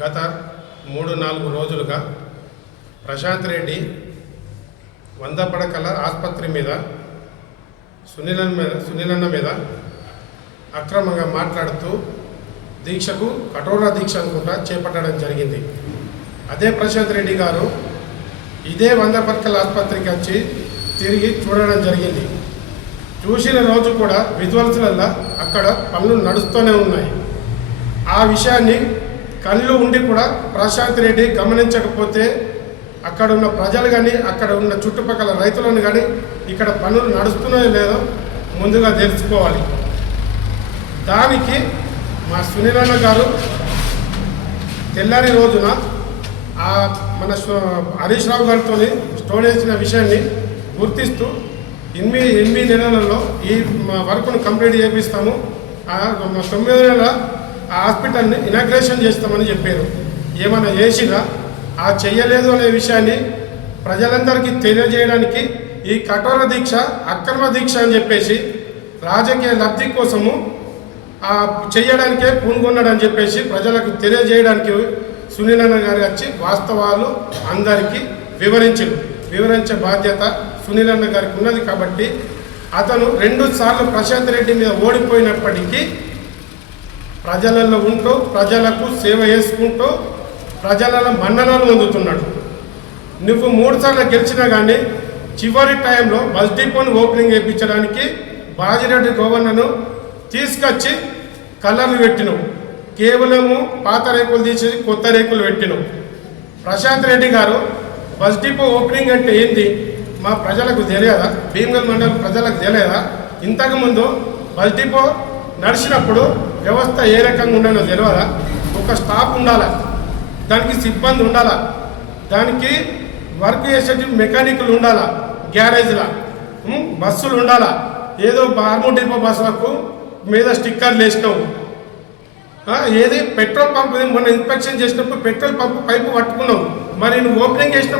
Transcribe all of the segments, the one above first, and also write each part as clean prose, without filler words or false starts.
గత 3-4 రోజులుగా ప్రశాంత్ రెడ్డి 100 పడకల ఆసుపత్రి మీద సునీలన్న మీద అక్రమంగా మాట్లాడుతూ దీక్షకు కఠోర దీక్ష అనుకుంటా చేపట్టడం జరిగింది. అదే ప్రశాంత్ రెడ్డి గారు ఇదే 100 పడకల ఆసుపత్రికి వచ్చి తిరిగి చూడడం జరిగింది. చూసిన రోజు కూడా విజువల్స్లలో అక్కడ పనులు నడుస్తూనే ఉన్నాయి. ఆ విషయాన్ని కళ్ళు ఉండి కూడా ప్రశాంత్ రెడ్డి గమనించకపోతే అక్కడ ఉన్న ప్రజలు కానీ అక్కడ ఉన్న చుట్టుపక్కల రైతులను కానీ ఇక్కడ పనులు నడుస్తున్నాయో లేదో ముందుగా తెలుసుకోవాలి. దానికి మా సునీలన్న గారు తెల్లారి రోజున మన హరీష్ రావు గారితో స్టోన్ వేసిన విషయాన్ని గుర్తిస్తూ 8 నెలలలో ఈ వర్క్ను కంప్లీట్ చేపిస్తాము, 9 నెలల ఆ హాస్పిటల్ని ఇనాగ్రేషన్ చేస్తామని చెప్పారు. ఏమైనా చేసినా ఆ చెయ్యలేదు అనే విషయాన్ని ప్రజలందరికీ తెలియజేయడానికి ఈ కఠోర దీక్ష అక్రమ దీక్ష అని చెప్పేసి రాజకీయ లబ్ధి కోసము చెయ్యడానికే పూనుకున్నాడని చెప్పేసి ప్రజలకు తెలియజేయడానికి సునీలన్న గారు వచ్చి వాస్తవాలు అందరికీ వివరించే బాధ్యత సునీలన్న గారికి ఉన్నది. కాబట్టి అతను 2 సార్లు ప్రశాంత్ రెడ్డి మీద ఓడిపోయినప్పటికీ ప్రజలలో ఉంటూ ప్రజలకు సేవ చేసుకుంటూ ప్రజల మన్ననలు పొందుతున్నాడు. నువ్వు 3 సార్లు గెలిచినా కానీ చివరి టైంలో బస్ డిపోను ఓపెనింగ్ చేయించడానికి బాజిరెడ్డి గవర్నర్ను తీసుకొచ్చి కలర్లు పెట్టినావు. కేవలము పాత రేకులు తీసి కొత్త రేకులు పెట్టినావు. ప్రశాంత్ రెడ్డి గారు బస్ డిపో ఓపెనింగ్ అంటే ఏంది మా ప్రజలకు తెలియదా? భీమగల్ మండలం ప్రజలకు తెలియదా? ఇంతకుముందు బస్ డిపో నడిచినప్పుడు వ్యవస్థ ఏ రకంగా ఉండనో తెలియదా? ఒక స్టాఫ్ ఉండాలా, దానికి సిబ్బంది ఉండాలా, దానికి వర్క్ చేసేటి మెకానిక్లు ఉండాలా, గ్యారేజ్లా బస్సులు ఉండాలా. ఏదో ఆర్మూర్ డిపో బస్సులకు మీద స్టిక్కర్లు వేసినావు. ఏది పెట్రోల్ పంపు మొన్న ఇన్స్పెక్షన్ చేసినప్పుడు పెట్రోల్ పంపు పైపు పట్టుకున్నావు. మరి నువ్వు ఓపెనింగ్ చేసిన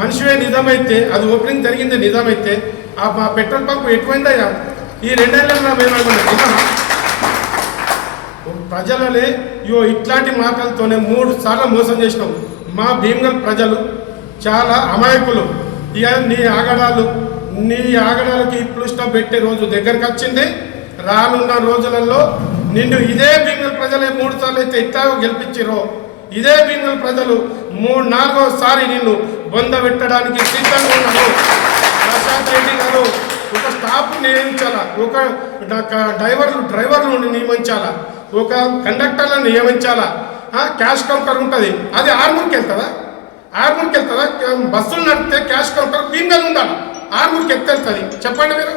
మనిషివే నిజమైతే, అది ఓపెనింగ్ జరిగిందే నిజమైతే ఆ పెట్రోల్ పంపు ఎక్కువైందయ్యా ఈ 2 ఏళ్ళలో మేమేమన్నా ప్రజలనే ఇట్లాంటి మాటలతోనే 3 సార్లు మోసం చేసినావు. మా భీమగల్ ప్రజలు చాలా అమాయకులు. ఇక నీ ఆగడాలకి ఇప్పుడు ఇష్టం పెట్టే రోజు దగ్గరకు వచ్చింది. రానున్న రోజులలో నిన్ను ఇదే భీమగల్ ప్రజలే 3 సార్లు అయితే ఎట్లా గెలిపించారో ఇదే భీమగల్ ప్రజలు 4వ సారి నిన్ను బొంద పెట్టడానికి సిద్ధంగా ఉన్నారు. ప్రశాంత్ రెడ్డి గారు ఒక స్టాఫ్ నియమించాలా, ఒక డ్రైవర్లు నియమించాలా, ఒక కండక్టర్లను నియమించాలా. క్యాష్ కౌంటర్ ఉంటుంది, అది ఆర్మూర్కి వెళ్తుందా? బస్సులు నడిపితే క్యాష్ కౌంటర్ భీమగల్ ఉండాలి, ఆర్మూర్కి వెళ్తుంది. చెప్పండి మీరు,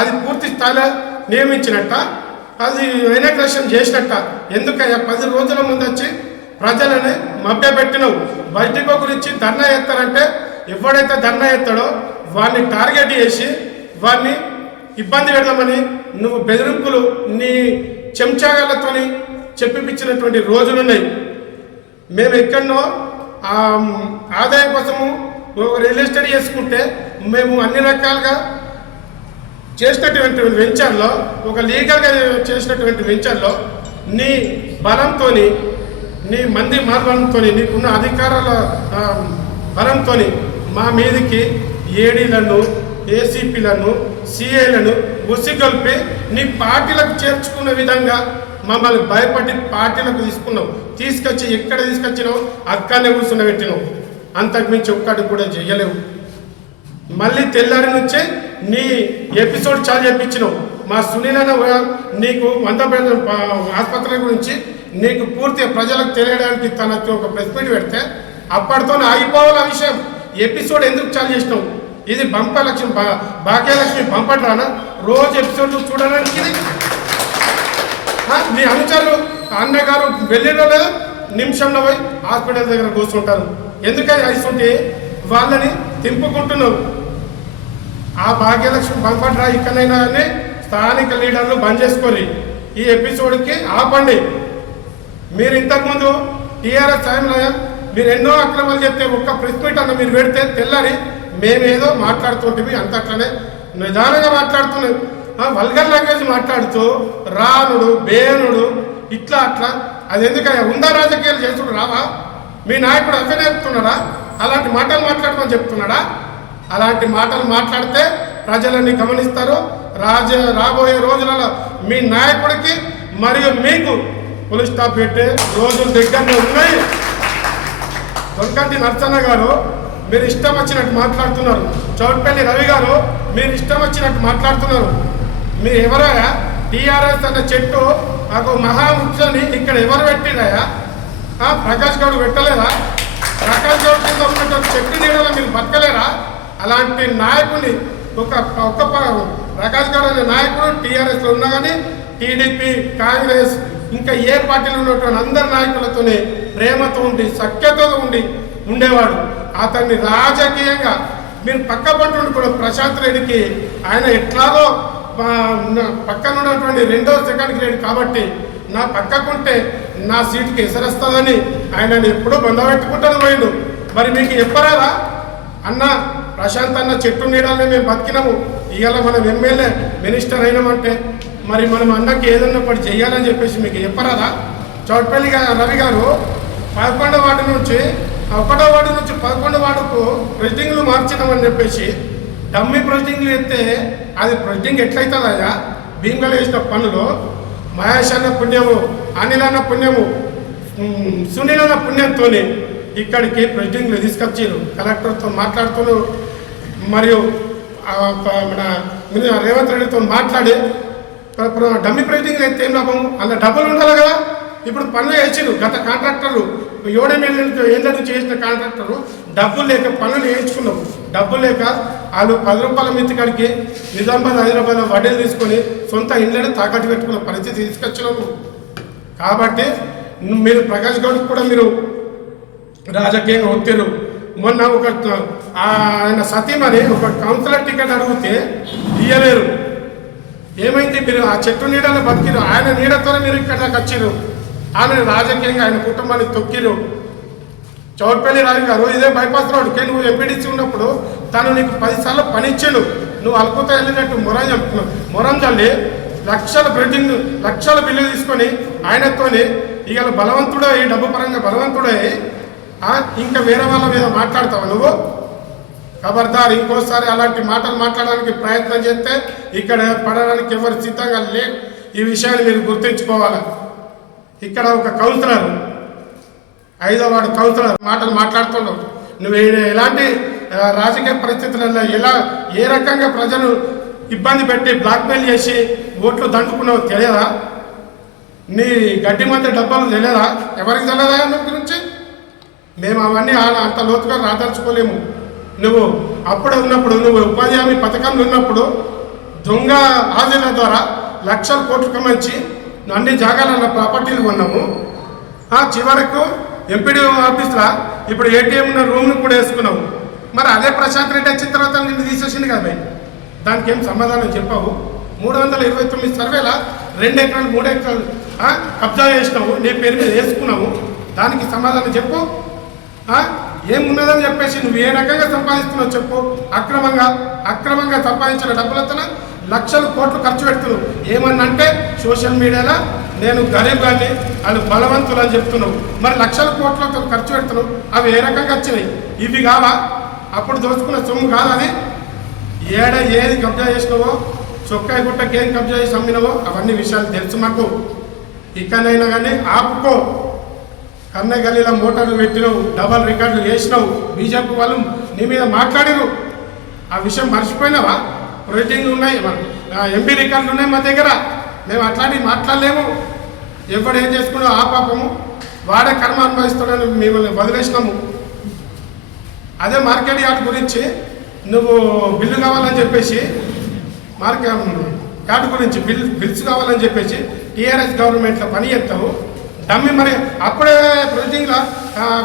అది పూర్తి స్థాయిలో నియమించినట్ట, అది ఇనాగ్రేషన్ చేసినట్ట. ఎందుకయ్యా 10 రోజుల ముందు వచ్చి ప్రజలని మభ్యపెట్టినవు. బస్ డిపో గురించి ధర్నా ఎత్తారంటే ఎవడైతే ధర్నా ఎత్తాడో వాడిని టార్గెట్ చేసి వాడిని ఇబ్బంది పెడదామని నువ్వు బెదిరింపులు నీ చెంచాగాలతోని చెప్పిపించినటువంటి రోజులున్నాయి. మేము ఎక్కడనో ఆదాయం కోసము రియల్ ఎస్టేట్ చేసుకుంటే మేము అన్ని రకాలుగా చేసినటువంటి వెంచర్లో, ఒక లీగల్గా చేసినటువంటి వెంచర్లో నీ బలంతో, నీ మంది మార్గంతో, నీకున్న అధికారాల బలంతో మా మీదికి ఏడీలను, ఏసీపీలను, సిఐలను ఉసిగొల్పి నీ పార్టీలకు చేర్చుకున్న విధంగా మమ్మల్ని భయపడి పార్టీలకు తీసుకొచ్చి ఎక్కడ తీసుకొచ్చినావు అక్కడనే కూర్చున్న పెట్టినావు. అంతకుమించి ఒక్కటి కూడా చెయ్యలేవు. మళ్ళీ తెల్లారి నుంచే నీ ఎపిసోడ్ చాలా చెప్పించినావు. మా సునీలన్న నీకు 100 ఆసుపత్రుల గురించి నీకు పూర్తిగా ప్రజలకు తెలియడానికి తనకి ఒక ప్రెస్ మీట్ పెడితే అప్పటితో ఆగిపోవాలి ఆ విషయం. ఎపిసోడ్ ఎందుకు చాలు చేసినావు? ఇది భాగ్యలక్ష్మి బంపర్ రానా? రోజు ఎపిసోడ్ చూడడానికి ఇది మీ అనుచరులు అన్నగారు వెళ్ళినో లేదా నిమిషంలో పోయి హాస్పిటల్ దగ్గర కూర్చుంటారు. ఎందుకని ఐసుంటే వాళ్ళని తింపుకుంటున్నావు. ఆ భాగ్యలక్ష్మి బంపర్ రా ఇక్కడైనా స్థానిక లీడర్లు బంద్ చేసుకొని ఈ ఎపిసోడ్కి ఆపండి. మీరు ఇంతకుముందు టీఆర్ఎస్ టైంలో మీరు ఎన్నో అక్రమాలు చెప్తే ఒక్క ప్రెస్ మీట్ అన్న మీరు పెడితే తెల్లారి మేమేదో మాట్లాడుతుంటే అంతట్లనే నిదానంగా మాట్లాడుతున్నాం. వల్గర్ లాంగ్వేజ్ మాట్లాడుతూ రానుడు బేనుడు ఇట్లా అది ఎందుకయ్యా ఉందా రాజకీయాలు చేసుడు రావా? మీ నాయకుడు అదే నేర్పుతున్నాడా? అలాంటి మాటలు మాట్లాడమని చెప్తున్నాడా? అలాంటి మాటలు మాట్లాడితే ప్రజలన్నీ గమనిస్తారు. రాబోయే రోజులలో మీ నాయకుడికి మరియు మీకు పులి స్టాప్ పెట్టే రోజులు దగ్గరనే ఉన్నాయి. దొంకంటి నర్సన్న గారు మీరు ఇష్టం వచ్చినట్టు మాట్లాడుతున్నారు. చౌట్పల్లి రవి గారు మీరు ఇష్టం వచ్చినట్టు మాట్లాడుతున్నారు. మీరు ఎవరయ్యా? టీఆర్ఎస్ అన్న చెట్టు నాకు మహావృక్షాన్ని ఇక్కడ ఎవరు పెట్టిరయ్యా? ప్రకాష్ గౌడ్ పెట్టలేదా? ప్రకాష్ గౌడ్ కింద ఉన్నటువంటి చెట్టు నీడలో మీరు బతకలేరా? అలాంటి నాయకుడిని ఒక్క ప్రకాష్ గౌడ్ అనే నాయకుడు టీఆర్ఎస్లో ఉన్నా కానీ టీడీపీ, కాంగ్రెస్ ఇంకా ఏ పార్టీలో ఉన్నటువంటి అందరి నాయకులతోనే ప్రేమతో ఉండి సఖ్యతతో ఉండేవాడు. అతన్ని రాజకీయంగా మీరు పక్క పట్టు కూడా ప్రశాంత్ రెడ్డికి ఆయన ఎట్లాగో పక్కన ఉన్నటువంటి రెండో సెకండ్ గ్రేడ్ కాబట్టి నా పక్కకుంటే నా సీటుకి ఎసరస్తుందని ఆయన ఎప్పుడూ బంధపెట్టుకుంటాను పోయిండు. మరి మీకు చెప్పరాదా? అన్న ప్రశాంత్ అన్న చెట్టు నీడాలని మేము బతికినాము, ఇవాళ మనం ఎమ్మెల్యే మినిస్టర్ అయినామంటే మరి మనం అన్నకి ఏదన్నా ఒకటి చెయ్యాలని చెప్పేసి మీకు చెప్పరాదా? చౌట్పల్లి రవి గారు 11వ వార్డు నుంచి 1వ వార్డు నుంచి 11వ వార్డుకు ప్రెసిడింగ్లు మార్చినామని చెప్పేసి డమ్మీ ప్రెసిడింగ్లు ఎత్తే అది ప్రెసిడింగ్ ఎట్లయితుందయ్యా? భీమగల్ వేసిన పనులు మహేష్ అన్న పుణ్యము, అనిల్ అన్న పుణ్యము, సునీల్ అన్న పుణ్యంతో ఇక్కడికి ప్రెసిడింగ్లు తీసుకొచ్చారు. కలెక్టర్తో మాట్లాడుతూ మరియు మన రేవంత్ రెడ్డితో మాట్లాడి డమ్మీ ప్రెసిడింగ్లు అయితే ఏం లాభం? అలా డబ్బులు ఉండాలి కదా. ఇప్పుడు పనులు వేసిండు గత కాంట్రాక్టర్లు 7 ఏళ్ళకు చేసిన కాంట్రాక్టర్లు డబ్బులు లేక పనులు వేయించుకున్నావు. డబ్బులు లేక వాళ్ళు 10 రూపాయల మిత్తి కాడికి నిజామాబాద్, హైదరాబాద్లో వడ్డీలు తీసుకొని సొంత ఇండ్లను తాకట్టు పెట్టుకున్న పరిస్థితి తీసుకొచ్చినావు. కాబట్టి మీరు ప్రకాష్ గౌడ్ కూడా మీరు రాజకీయంగా ఒత్తిరు. మొన్న ఆయన సతీమణి ఒక కౌన్సిలర్ టికెట్ అడిగితే ఇయ్యలేరు. ఏమైంది? మీరు ఆ చెట్టు నీడలో బతికిరు. ఆయన నీడతోనే మీరు ఇక్కడ దాకా వచ్చిరు. ఆమెను రాజకీయంగా ఆయన కుటుంబాన్ని తొక్కిరు. చౌట్పల్లి రాజు గారు ఇదే బైపాస్ రోడ్డుకి నువ్వు ఎంపీడీసీ ఉన్నప్పుడు తను నీకు 10 సార్లు పనిచ్చాడు. నువ్వు అలుపుతో వెళ్ళినట్టు మొరం చల్లి లక్షల బిల్లు తీసుకొని ఆయనతోని ఇవాళ బలవంతుడై డబ్బు పరంగా బలవంతుడై ఇంకా వేరే వాళ్ళ మీద మాట్లాడతావు నువ్వు? ఖబర్దార్, ఇంకోసారి అలాంటి మాటలు మాట్లాడడానికి ప్రయత్నం చేస్తే ఇక్కడ పడడానికి ఎవరు సిద్ధంగా లేదు. ఈ విషయాన్ని మీరు గుర్తుంచుకోవాలి. ఇక్కడ ఒక కౌన్సిలర్ 5వ వార్డు కౌన్సిలర్ మాటలు మాట్లాడుతున్నావు. నువ్వు ఎలాంటి రాజకీయ పరిస్థితులలో ఏ రకంగా ప్రజలు ఇబ్బంది పెట్టి బ్లాక్మెయిల్ చేసి ఓట్లు దండుకున్నావు తెలియదా? నీ గడ్డి మధ్య డబ్బాలు తెలియదా? ఎవరికి తెలియదా నువ్వు గురించి? మేము అవన్నీ అంత లోతుగా రాదలుచుకోలేము. నువ్వు అప్పుడే ఉన్నప్పుడు నువ్వు ఉపాధి హామీ పథకంలో ఉన్నప్పుడు దొంగ హాజీల ద్వారా లక్షల కోట్లు కమంచి అన్ని జాగాలలో ప్రాపర్టీలు కొన్నాము. చివరకు ఎంపీడీ ఆఫీస్లో ఇప్పుడు ఏటీఎం ఉన్న రూమ్ను కూడా వేసుకున్నావు. మరి అదే ప్రశాంత్ రెడ్డి వచ్చిన తర్వాత నిన్ను తీసేసింది కదా భయ్. దానికి ఏం సమాధానం చెప్పావు? 329 సర్వేల 2 ఎకరాలు 3 ఎకరాలు కబ్జా చేసినావు, నీ పేరు మీద వేసుకున్నావు. దానికి సమాధానం చెప్పు. ఏమున్నదని చెప్పేసి నువ్వు ఏ రకంగా సంపాదిస్తున్నావు చెప్పు. అక్రమంగా సంపాదించిన డబ్బులతో లక్షల కోట్లు ఖర్చు పెడుతున్నావు. ఏమన్నంటే సోషల్ మీడియాలో నేను గరీబ్ గాని వాళ్ళు బలవంతులు అని చెప్తున్నావు. మరి లక్షల కోట్లతో ఖర్చు పెడుతున్నావు. అవి ఏ రకంగా వచ్చినాయి? ఇవి కావా? అప్పుడు దోచుకున్న సొమ్ము కాదు అది. ఏది కబ్జా చేసినావో, చొక్కాయి గుట్టకి ఏం కబ్జా చేసి అమ్మినావో అవన్నీ విషయాలు తెలుసు మాకు. ఇకనైనా కానీ ఆపుకో. కన్నయ్య గల్లీలో మోటార్లు పెట్టినావు, డబల్ రికార్డులు చేసినావు. బీజేపీ వాళ్ళు నీ మీద మాట్లాడిరు. ఆ విషయం మర్చిపోయినావా? రేటింగ్లు ఉన్నాయి, ఎంపీ రికార్డులు ఉన్నాయి మా దగ్గర. మేము అట్లాంటి మాట్లాడలేము. ఎవడు ఏం చేసుకున్నావు ఆ పాపము వాడే కర్మ అనుభవిస్తాడని మిమ్మల్ని వదిలేసినాము. అదే మార్కెట్ యార్డ్ గురించి నువ్వు బిల్లు కావాలని చెప్పేసి యార్డ్ గురించి బిల్స్ కావాలని చెప్పేసి టీఆర్ఎస్ గవర్నమెంట్లో పని చేస్తావు. డమ్మి మరి అప్పుడే ప్రొసీడింగ్లో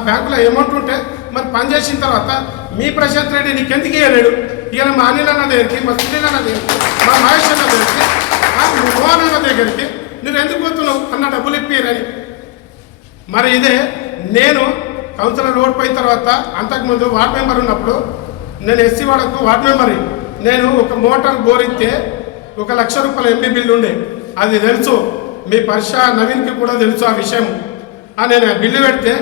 బ్యాంకులో అమౌంట్ ఉంటే మరి పని చేసిన తర్వాత మీ ప్రశాంత్ రెడ్డి నీకెందుకు ఇవ్వలేడు? ఇవాళ మా అనిల్ అన్న దగ్గరికి, మా సునీల్ అన్న దగ్గరికి, మా మహేష్ అన్న దగ్గరికి, మోహన్ అన్న దగ్గరికి నువ్వు ఎందుకు పోతున్నావు? అన్న డబ్బులు ఇప్పిరని. మరి ఇదే నేను కౌన్సిలర్ ఓడిపోయిన తర్వాత అంతకుముందు వార్డు మెంబర్ ఉన్నప్పుడు నేను ఎస్సీ వాడకు వార్డు మెంబర్. నేను ఒక మోటార్ బోరిస్తే 1 లక్ష రూపాయల ఎంపీ బిల్లు ఉండే. అది తెలుసు, మీ పర్షా నవీన్కి కూడా తెలుసు ఆ విషయం. నేను బిల్లు పెడితే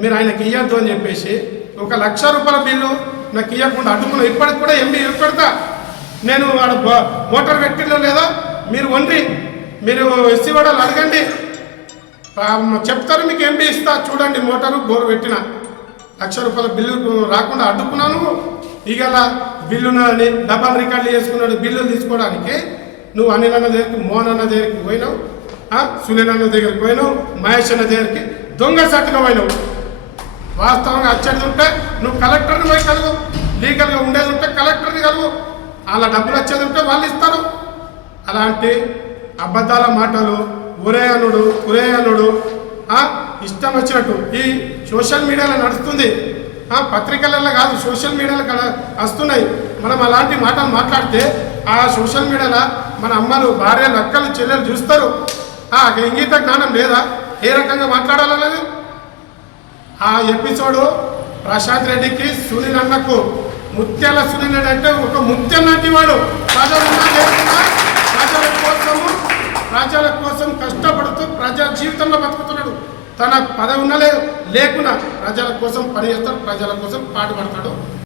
మీరు ఆయనకి ఇవ్వద్దు అని చెప్పేసి ₹1,00,000 బిల్లు నాకు ఇవ్వకుండా అడ్డుకున్నా. ఇప్పటికి కూడా ఎంబీ పెడతా నేను వాడు మోటార్ పెట్టిలో లేదా మీరు వండి మీరు ఎస్సీ వాడాలు అడగండి చెప్తారు, మీకు ఎంబీ ఇస్తా చూడండి. మోటారు బోర్ పెట్టిన ₹1,00,000 బిల్లు రాకుండా అడ్డుకున్నాను. ఇగల బిల్లుని డబల్ రికార్డులు చేసుకున్నాడు. బిల్లులు తీసుకోవడానికి నువ్వు అనిల్ అన్న దగ్గరికి, మోహన్ అన్న దగ్గరికి పోయినావు, సునీల్ అన్న దగ్గరికి పోయినావు, మహేష్ అన్న దగ్గరికి దొంగ సట్టుగా పోయినావు. వాస్తవంగా వచ్చేది ఉంటే నువ్వు కలెక్టర్ని పోయి కలుగు, లీగల్గా ఉండేది ఉంటే కలెక్టర్ని కలుగు, అలా డబ్బులు వచ్చేది ఉంటే వాళ్ళు ఇస్తారు. అలాంటి అబద్ధాల మాటలు ఒరే అనుడు ఇష్టం వచ్చినట్టు ఈ సోషల్ మీడియాలో నడుస్తుంది. పత్రికలలో కాదు, సోషల్ మీడియాలో వస్తున్నాయి. మనం అలాంటి మాటలు మాట్లాడితే ఆ సోషల్ మీడియాలో మన అమ్మలు, భార్యలు, అక్కలు, చెల్లెలు చూస్తారు. ఇంగీత జ్ఞానం లేదా ఏ రకంగా మాట్లాడాలనేది. ఆ ఎపిసోడు ప్రశాంత్ రెడ్డికి, సునీల్ అన్నకు, ముత్యాల సునీల్ రెడ్డి అంటే ఒక ముత్యం లాంటి వాడు. ప్రజల కోసం కష్టపడుతూ ప్రజా జీవితంలో బతుకుతున్నాడు. తన పదవి ఉన్న లేకున్నా ప్రజల కోసం పనిచేస్తాడు, ప్రజల కోసం పాటుపడతాడు.